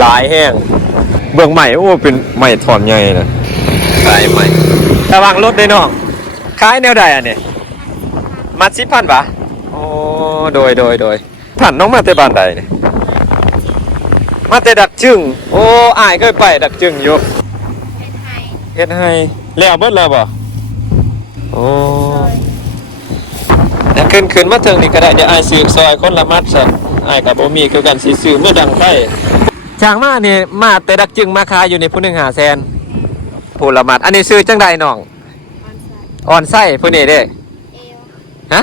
หลายแห้งเบื้องใหม่โอ้เป็นใหม่ถอนใหญ่นะขายใหม่ระวังรถได้น้องขายแนวใดอ่ะเนี่ยมัด10,000บาทโอ้โดยผ่านน้องมาแต่บ้านใดเนี่ยมาแต่ดักจึงโอ้อายเคยไปดักจึงอยู่เฮ็ดให้แล้วเบิดแล้วบ่โอ้แล้วขึ้นมาถึงนี่ก็ได้เดี๋ยวอายซื้อซอยคนละมัดซะอายกับบ่มีคือกันสิซื้อเมื่อดังไฟจางมานี่มาแต่ดักจึงมาขายอยู่ในผู้หนึง500,000ผู้ละมัดอันนี้ซื้อจังใดน้องออนไส้ผู้นี้เด้ฮะ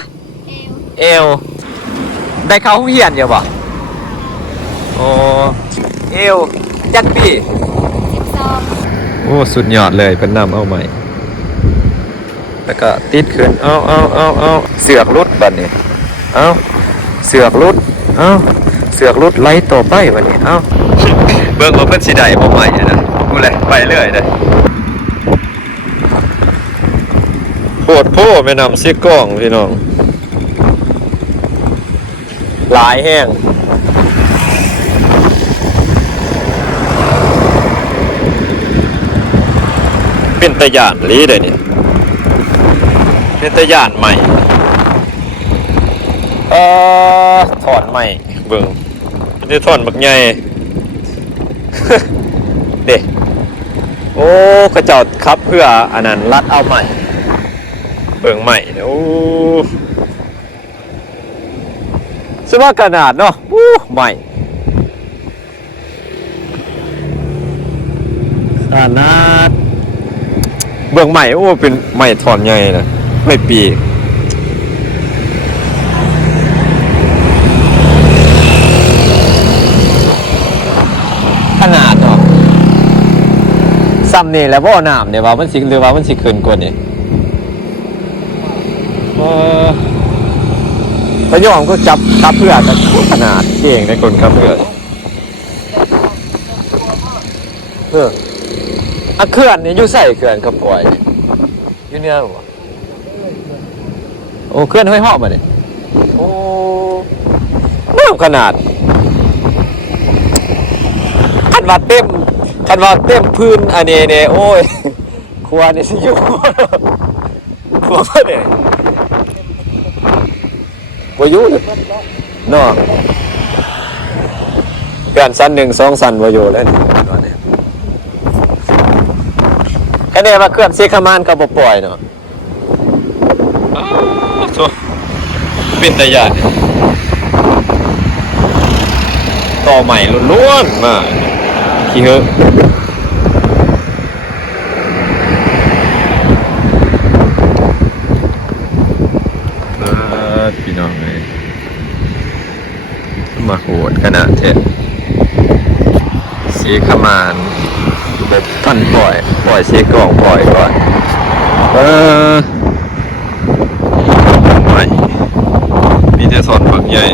เอวได้เข้าโรงเรียนอยู่บ่โอ้เอวจักปีโอ้สุดยอดเลยเป็นนำเอาใหม่แล้วก็ติดขึ้นเอาเสือกรุดบัดนี้เอาเสือกรุดเอาเสือกรุดไล่ต่อไปบัดนี้เอาเบิ่งว่าเพิ่นสิได้บ่ใหม่นะกูแหละไปเรื่อยเลยโคตรโพแม่นำซิกล้องพี่น้องหลายแห้งเป็นตะยานลีเด้นี่เป็นตะยานใหม่ถอนใหม่เบิ่งเป็นถอนบักใหญ่ เด้โอ้กระเจ้าครับเพื่ออันนั้นรัดเอาใหม่เบิ่งใหม่โอ้สว่าขนาดเนาะใหม่ขนาดเบื้องใหม่โอ้เป็นใหม่ถอนใหญ่นะไม่ปีขนาดเนาะซ้ำนี่แล้วบ่น้ำเนี่ยว่ามันสิหรือว่ามันสิขึ้นกว่านี้พยองก็จับเพื่อกันขนาดเก่งในคนครับเพื่อเขื่อนนี่อยู่ใส่เขื่อนครับปล่อยอยู่เนี่ยหรอโอ้เขื่อนห้วยหอบมาเนี่ยโอ้น้ำขนาดคันว่าเต็มพื้นอันนี้เนี่ยโอ้ยครัวนี่สิอยู่ครัวเนี่ยว่าอยู่เลยเนาะเขื่อนสั้น1 2 สั้นว่าอยู่แล้วนี่แค่นี้มาเคลื่อนซีขมานกับปล่อยเนาะเป็นตะยานต่อใหม่ล้วนๆมาขี้เหอะพี่น้องเลยมาโหดขนาดเทศซีขมานแบบท่านปล่อยซีกล่องปล่อยก่อนไม่มีแต่สอนฝักใหญ่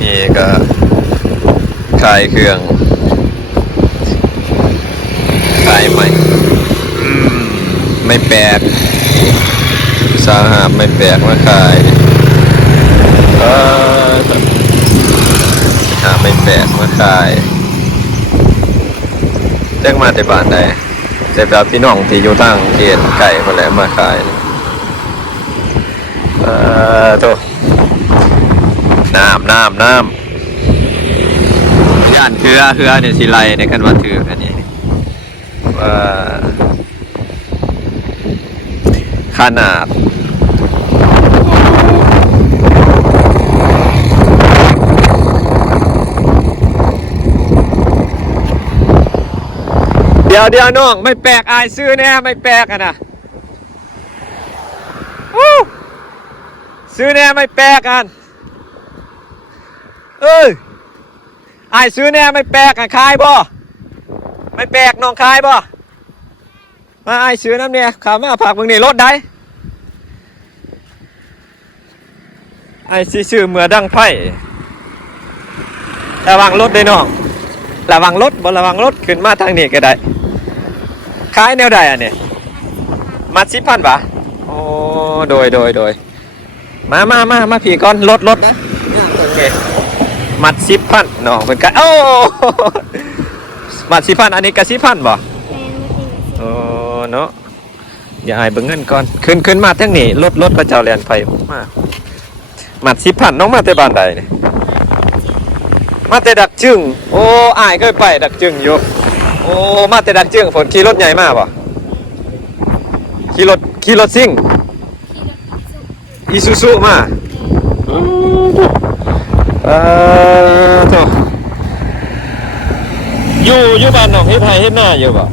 นี่ก็ขายเครื่องขายใหม่ไม่แปลกสาหาไม่แปลกมาขายไม่แปลกมาขายเรียกมาแต่บ้านใดแต่แบบพี่น้องที่อยู่ทางเขตไก่มาแหละมาขายตัวน้ำย่านเครือเนี่ยสิไลในกันว่าถืออันนี้ขนาดเดี๋ยวน้องไม่แปลกอายซื้อแน่ไม่แปลกอะนะซื้อแน่ไม่แปลกกันอายซื้อแน่ไม่แปลกอะขายบ่ไม่แปลกน้องขายบ่มาอายซื้อน้ำเนี่ยขามาผักมึงนี่รถได้อายซื้อเมื่อดังไพ่ระวังรถได้น้องระวังรถบ่ระวังรถขึ้นมาทางนี้ก็ได้ขายแนวใดอ่ะเนี่ยมัด10,000บาทโอ้โดย มาผีก่อนรถนะโอเคมัด10,000น้องเพิ่นก็โอ้มัด10,000อันนี้ก็10,000บ่โอ้เนาะอย่าอายเบิ่งเงินก่อนขึ้นมาทั้งนี้รถก็เจ้าแล่นไฟมามัด10,000น้องมาแต่บ้านใดนี่มาแต่ดักจึงโอ้อายเคยไปดักจึงอยู่โอ้มาแต่ดักจึงฝนขี่รถใหญ่มาบ่ขี่รถซิ่งอีซูซูมาโธ่อยู่บ้านน้องเฮ็ดไร่เฮ็ดนาอยู่บ่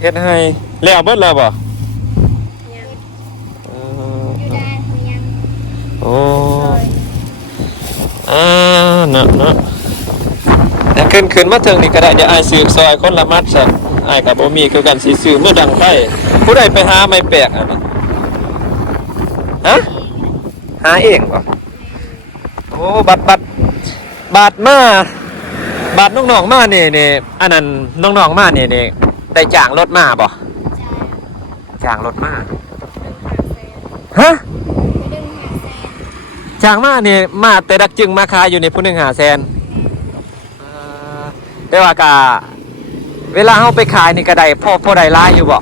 เฮ็ดไร่แล้วเบิดแล้วบ่โอ้เนาะแต่ขึ้นมาถึงนี่ก็ได้เดี๋ยวอายซื้อซอยคนละมัดซะอายก็บ่มีคือกันสิซื้อมื้อดังไฟผู้ใดไปหาไม้แปลกอันนี้ฮะหาเองบ่โอ้บัดน้องๆมานี่อันนั้นน้องๆมานี่ได้จ้างรถมาบ่จ้างรถมาฮะจ้างมานี่มาแต่ดักจึงมาขายอยู่ในผู้หนึง500,000แต่ว่ากะเวลาเฮาไปขายนี่ก็ได้พอได้หลายอยู่บ่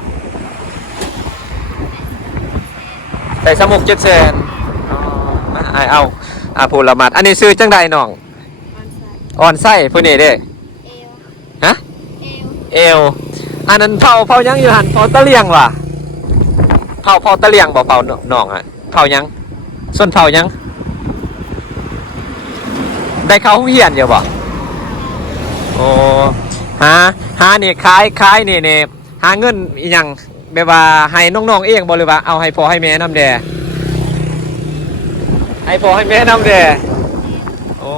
ได้สมุก700,000เอาผู้ละมัดอันนี้ซื้อจังใดน้องออนไส้ผู้นี้เด้ฮะเอวอันนั้นเผายังอยู่หันเผาตะเลียงว่ะเผาตะเลียงบ่เผาน้องอ่ะเผายังส่วนเผายังได้เข้าโรงเรียนอยู่บ่โอ้หานี่ขายนี่หาเงินอีหยังแบบว่าให้น้องๆเองบ่หรือว่าเอาให้พ่อให้แม่นำแด่ให้พ่อให้แม่นำแด่โอ้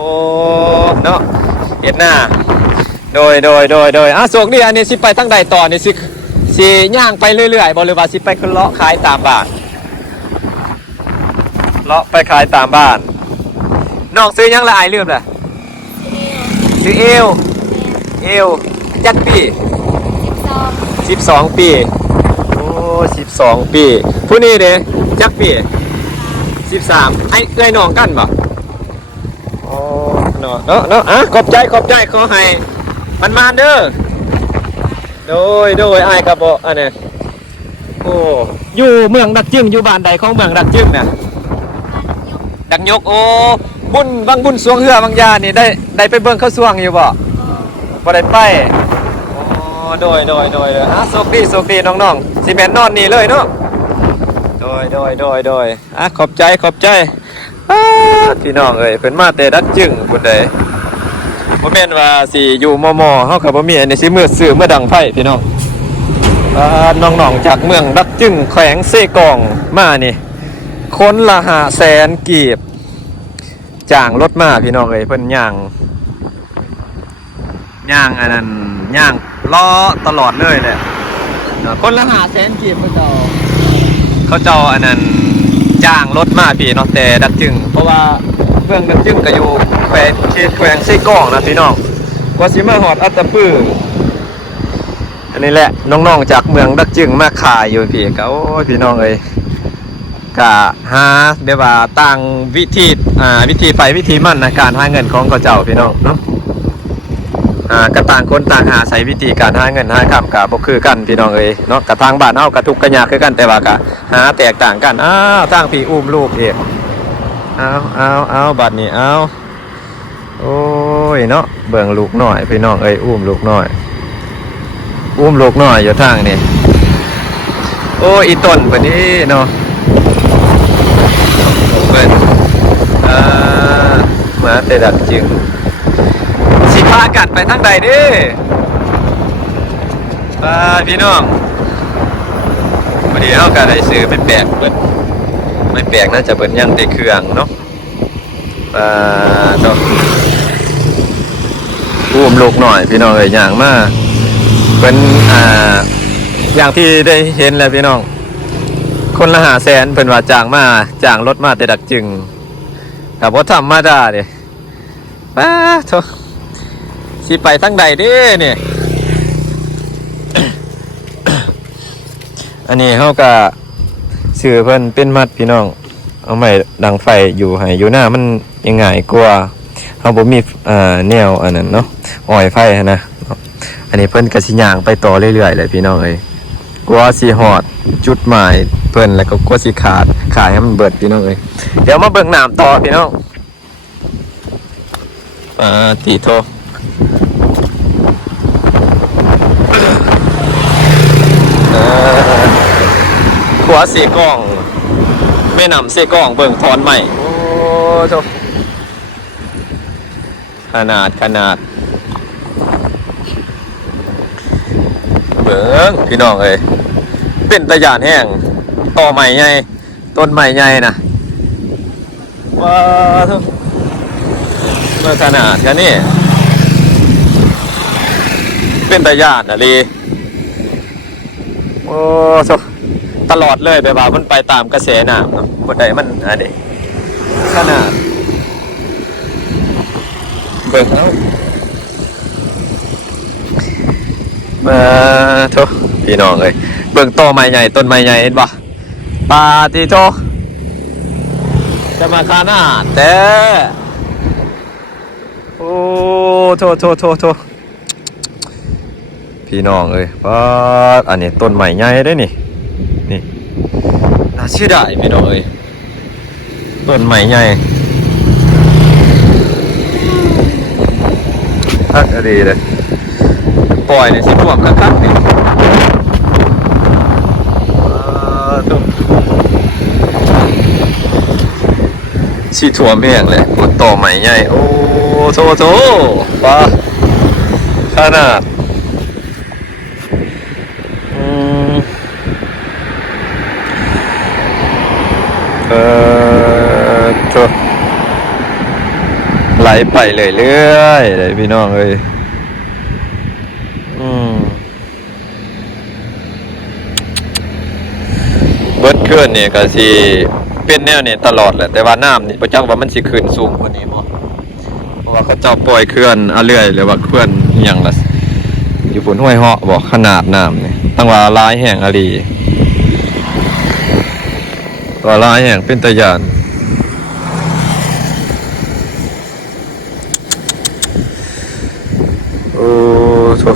เนาะเฮ็ดหน้าโดยโชคดีอันนี้สิไปทางใดต่อนี่สิย่างไปเรื่อยๆบ่หรือว่าสิไปเลาะขายตามบ้านเลาะไปขายตามบ้านน้องซื้อยังละอายลืมล่ะซื้อเอวจักปี12ปีโอ้12ปีผู้นี้เด้จักปี13ไอ้เอ้ยน้องกันบ่โอ้เนาะขอบใจขอให้มันมาเด้อโดยอ้ายก็บ่อันนี้โอ้อยู่เมืองดักจึงอยู่บ้านใดของเมืองดักจึงน่ะดักยกโอ้บุญสวงเฮือบางยานี่ได้ไปเบิ่งเขาสวงอยู่บ่ได้ไปโอ้โดยโชคดีน้องๆสิแม่นนอนนี่เลยเนาะโดยขอบใจพี่น้องเอ้ยเพิ่นมาแต่ดักจึงพุ่นใดบ่แม่นว่าสิอยู่มอเฮาก็บ่มีอันนี้สิมือซื้อมือดังไฟพี่น้องน้องๆจากเมืองดักจึงแขวงเซกองมานี่คนละ500,000กีบจ้างรถมาพี่น้องเอ้ยเพิ่นย่างอันนั้นย่างล้อตลอดเลยแหละคนละ500,000กีบเขาเจ้าอันนั้นจ้างรถมาพี่เนาะแต่ดักจึงเพราะว่าเมืองดักจึงก็อยู่แขวงไส้กรอกนะพี่น้องกว่าสิมาฮอดอัตตปืออันนี้แหละน้องๆจากเมืองดักจึงมาขายอยู่พี่ก็โอ้ยพี่น้องเอ้ยก็หาแบบว่าต่างวิธีไฟวิธีมันนะการหาเงินของเขาเจ้าพี่น้องเนาะก็ต่างคนต่างหาใช้วิธีการหาเงินหาคำกับบ่คือกันพี่น้องเอ้ยเนาะกระทางบ้านเฮากระทุกกระยากคือกันแต่ว่าก็หาแตกต่างกันทางพี่อุ้มลูกเองเอาบัดนี้เอาโอ้ยเนาะเบิ่งลูกหน่อยพี่น้องเอ้ยอุ้มลูกหน่อยอยู่ทางนี่โอ้อีต้นเพิ่นนี่เนาะเพิ่นมาแต่ดักจึงสิพากันไปทางใดเด้พี่น้องวันนี้เฮาก็ได้ซื้อไม่แปลกเพิ่นไม่แปลกน่าจะเพิ่นยังแต่เครื่องเนาะต้องอุ้มลูกหน่อยพี่น้องเอ้ยย่างมาเป็นอย่างที่ได้เห็นแล้วพี่น้องคนละ500,000เพิ่นว่าจ้างรถมาแต่ดักจึงก็บ่ธรรมดาเด้โธ่สิไปทางใดเด้นี่ อันนี้เฮาก็ซื้อเพิ่นเป็นมัดพี่น้อง เอาไม้ดังไฟอยู่ให้อยู่หน้ามันยังไงกว่าเฮาบ่มีแนวอันนั้นเนาะอ้อยไฟนะอันนี้เพิ่นก็สิย่างไปต่อเรื่อยๆเลยพี่น้องเอ้ยกว่าสิฮอดจุดหมายเพิ่นแล้วก็กว่าสิขาดให้มันเบิดพี่น้องเอ้ยเดี๋ยวมาเบิ่งน้ำต่อพี่น้องตีโทขวาสีกล้องไม่นำเสกล้องเบิ่งทอนใหม่โอ้โธ่ขนาดเบิ่งพี่น้องเอ้ยเป็นตะยานแห้งต่อใหม่ใหญ่ต้นใหม่ใหญ่นะว้าวโธ่เมื่อขนาดกันนี่เป็นตะยานอะลีโอ้โธ่ตลอดเลยแบบว่ามันไปตามกระแสน้ำเนาะบนใดมันอันนี้ขนาดเบิ่งแล้วโธ่พี่น้องเอ้ยเบิ่งต้นไม้ใหญ่ต้นไม้ใหญ่เห็นปะปาติโธ่จะมาขนาดแต่โอ้โธ่พี่น้องเอ้ยป้าอันนี้ต้นไม้ใหญ่ได้นี่น่าเชื่อได้พี่น้องเอ้ยต้นไม้ใหญ่ดีเลยปล่อยในสิท่วมคักๆนี่สิท่วมแห้งเลยกดต่อไม้ใหญ่โอ้โธ่ป้าขนาดโธ่ไหลไปเรื่อยๆเลยพี่น้องเอ้ยเบิดขึ้นเนี่ยก็สิเป็นแนวนี้ตลอดแหละแต่ว่าน้ำนี่ประจักษ์ว่ามันสิขึ้นสูงกว่านี้บ่เพราะว่าเขาเจ้าปล่อยเคลื่อนเรื่อยหรือว่าเคลื่อนอหย่างละอยู่บนห้วยเหาะบ่ขนาดน้ำนี่ตั้งว่าลายแห้งอะลีตัวลายแห้งเป็นตะยานโอ้โธ่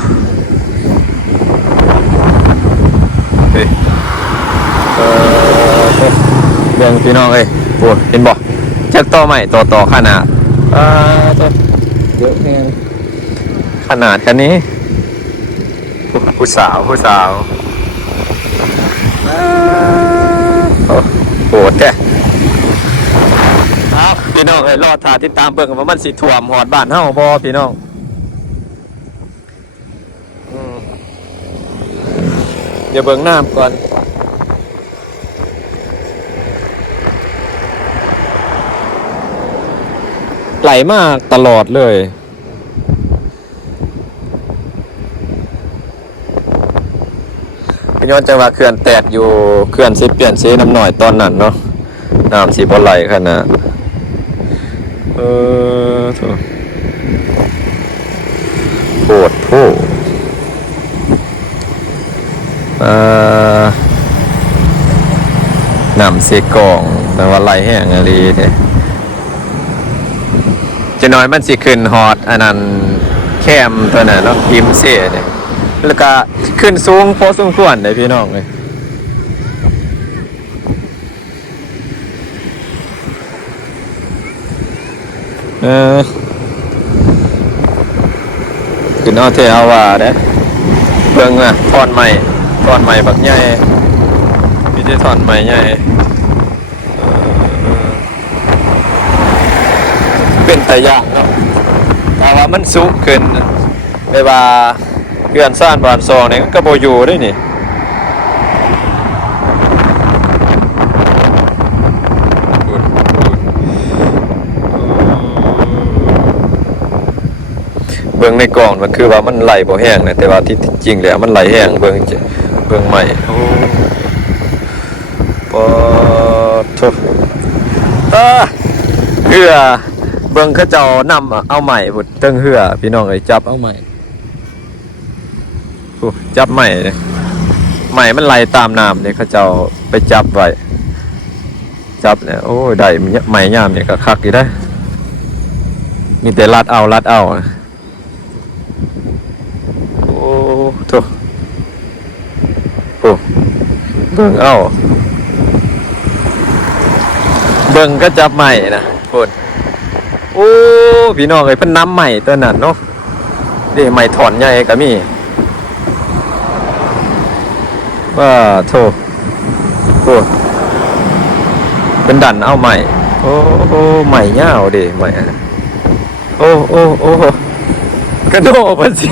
เฮ้ยเรื่องพี่น้องเอ้ยโอ้เห็นบ่จักต่อใหม่ต่อขนาดโธ่เยอะแฮงขนาดคันนี้ผู้สาวโหดแท้ครับพี่น้องเอ้ยรอถ่ายติดตามเบิ่งว่ามันสิท่วมหอดบ้านเฮาบ่พี่น้องเดี๋ยวเบิ่งน้ำก่อนไหลมากตลอดเลยย้อนจังหวะเขื่อนแตกอยู่เขื่อนสิเปลี่ยนสีน้ำหน่อยตอนนั้นเนาะน้ำสีบ่ไหลขนาดโถ่โพดน้ำเสกองแต่ว่าไหลแห้งอะไรเด้จะน้อยมันสิขึ้นฮอดอันนั้นแคมตัวนั้นเนาะพิมเซ่เนี่ยแล้วก็ขึ้นสูงพอสมควรเลยพี่น้องเลยขึ้นเอาเทเอาว่าเด้เบิ่งอ่ะถอนใหม่บักใหญ่มีแต่ถอนใหม่ใหญ่เป็นตะยานเนาะแต่ว่ามันสูงขึ้นไม่ว่าเกือนซ่านบานซองเนี่ยก็บ่อยู่ได้นี่เบิ่งในกล่องมันคือว่ามันไหลบ่แห้งนะแต่ว่าที่จริงแล้วมันไหลแห้งเบิ่งใหม่ปอโถ่เหือเบิ่งเขาเจ้านำเอาใหม่พุ่นเทิงเหือพี่น้องเอ้ยจับเอาใหม่จับใหม่มันไหลตามน้ำเนี่ยเขาเจ้าไปจับไว้ จับเนี่ยโอ้ยได้ใหม่ยามเนี่ยก็คักอยู่ได้มีแต่ลัดเอาโอ้โถโอ้เบิ่งเอาเบิ่งก็จับใหม่นะพูดโอ้พี่น้องเอ้ยเพิ่นน้ำใหม่ตัวนั้นเนาะนี่ใหม่ถอนใหญ่ก็มีว่าโถโอ้เป็นดันเอาใหม่โอ้ใหม่ยาวดิใหม่โอ้กระโดดเพิ่นสิ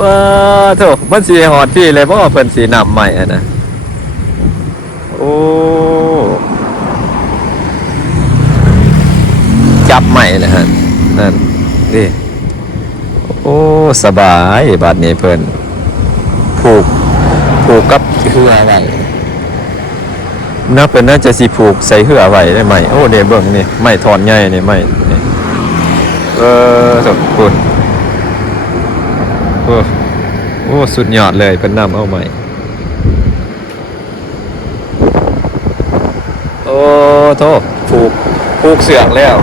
ว่าโถมันสิหอดพี่เลยเพราะว่าเพิ่นสินำใหม่อะนะโอ้จับใหม่นะฮะนั่นดิโอ้สบายบัดนี้เพิ่นผูกกับเหือไว้นับเป็นน่าจะสิผูกใส่เหือไว้ได้ไหมโอ้เนี่ยเบิ่งนี่ไม้ถอนใหญ่นี่ไม้นี่สมบูรณ์โอ้สุดยอดเลยเป็นนำเอาใหม่โอ้โธ่ผูกเสือกแล้ว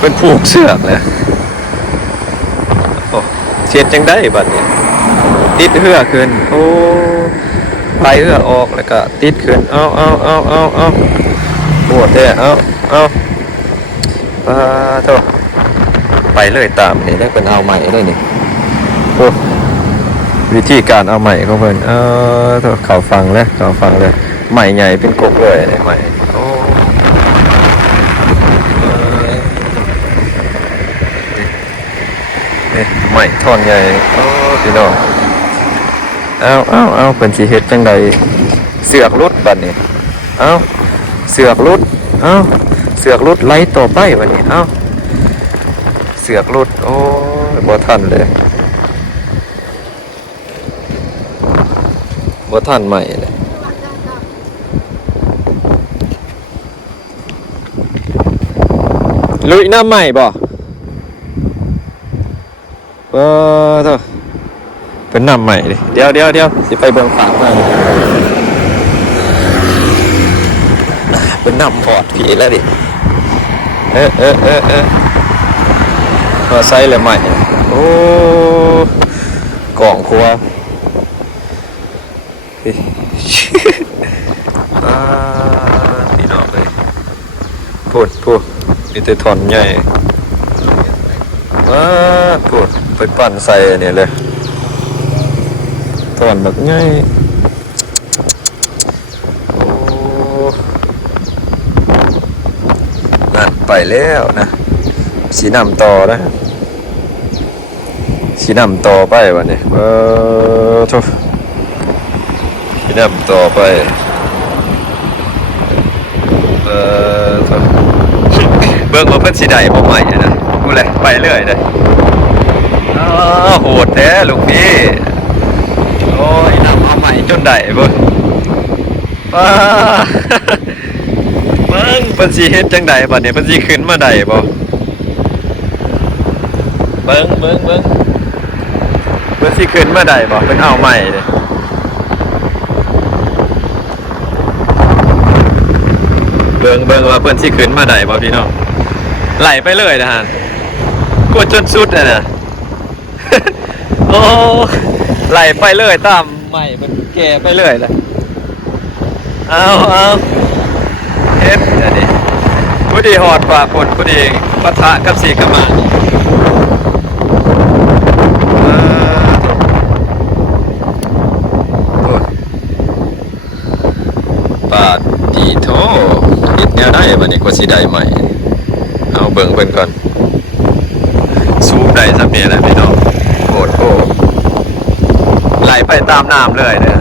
เป็นผูกเสือกแล้วโอ้เสียดจังได้บัดเนี่ยติดเหือขึ้นโอ้ไล่เหือออกแล้วก็ติดขึ้นเอาปวดเลยเอาโธ่ไปเลยตามนี่ได้เป็นเอาใหม่ได้นี่โอ้วิธีการเอาใหม่ของเพิ่นโธ่เขาฟังเลยใหม่ใหญ่เป็นกกเลยนี่ใหม่โอ้นี่ใหม่ท่อนใหญ่โอ้พี่น้องเอาเป็นสิเฮ็ดจังใดเสือกรุดบัดนี้เอาเสือกรุดไล่ต่อไปบัดนี้เอาเสือกรุดโอ้บ่ทันเลยบ่ทันใหม่เลยลุยน้ำใหม่บ่เถอะเป็นน้ำใหม่ดิเดี๋ยวสิไปเบิ่งฝามาเป็นน้ำพอดผีแล้วดิพอไซส์เลยใหม่โอ้กล่องครัวพี่น้องเลยพูดนี่ตัวถอนใหญ่พูดไปปั่นใส่เนี่ยเลยถอนแบบง่ายโอ้นั่นไปแล้วนะสีนำต่อนะสีนำต่อไปวันนี้ทุกสีนำต่อไปเบิ่งมาเพิ่นสีใดบ่ใหม่นะกูเลยไปเรื่อยเลยโหดแท้ลูกพี่โอ้ยนำเอาใหม่จนได้เบิ่งเพิ่นสิเฮ็ดจังไดบัดนี้เพิ่นสิขึ้นมาได้บ่เบิ่งเพิ่นสิขึ้นมาได้บ่เพิ่นเอาใหม่เด้เบิ่งว่าเพิ่นสิขึ้นมาได้บ่พี่น้องไหลไปเลยนะฮะกดจนสุดน่ะโอ้ไหลไปเลยตามใหม่มันแก่ไปเลยเลยเอาเฮ็ดอันนี้ผู้ดีหอดฝ่าฝนผู้ดีปะทะกับสีกระมาปาดดีโถอิดแนวได้บัดนี้ก็สิได้ใหม่เอาเบิ่งก่อนซูมได้สักเนี่ยนะพี่น้องโคตรไหลไปตามน้ำเลยเนี่ย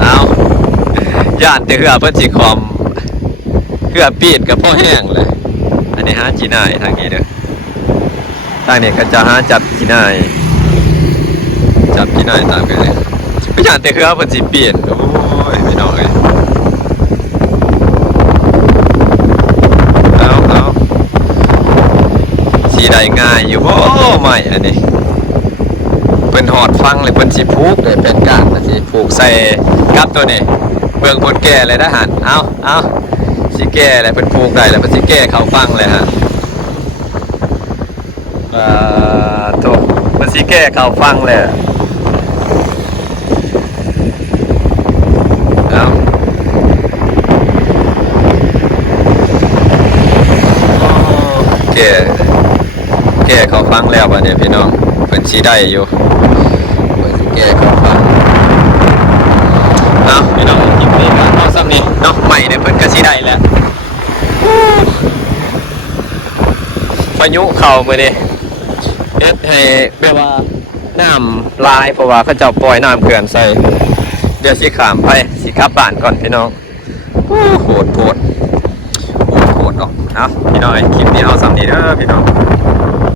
เอาย่านเหือเพิ่นสิคอมเหือปีนกับพ่อแห้งเลยอันนี้หาจีน่ายทางนี้เด้อทางนี้ก็จะหาจับจีน่ายตามกันเลยไม่ย่านเหือเพิ่นสิเปลี่ยนโอ้ยพี่น้องเอ้ยสีได้ง่ายอยู่โอ้ไม่อันนี้เป็นหอดฟังเลยเป็นสีผูกเลยเป็นการสิผูกใส่กับตัวนี้ เบิ่งคนแก่เลยนะหันเอาสิแก่เลยเป็นปลูกได้แล้วเป็นสิแก่เขาฟังเลยฮะโถเป็นสิแก่เขาฟังเลยเอาแก่เขาฟังแล้วป่ะเนี่ยพี่น้องเป็นสีได้อยู่เป็นสิแก่เขาฟังเอาพี่น้องคลิปนี้ก็เอาซ้ำนี่เนาะใหม่เนี่ยเพิ่นก็สีได้แล้วพายุเข่าไปดิเอ็ดให้แบบว่าน้ำลายเพราะว่าเขาจะปล่อยน้ำเขื่อนใส่เดี๋ยวสิขามไปสิขับบ้านก่อนพี่น้องโหดเนาะเอาพี่น้องคลิปนี้เอาซ้ำนี่เด้อพี่น้อง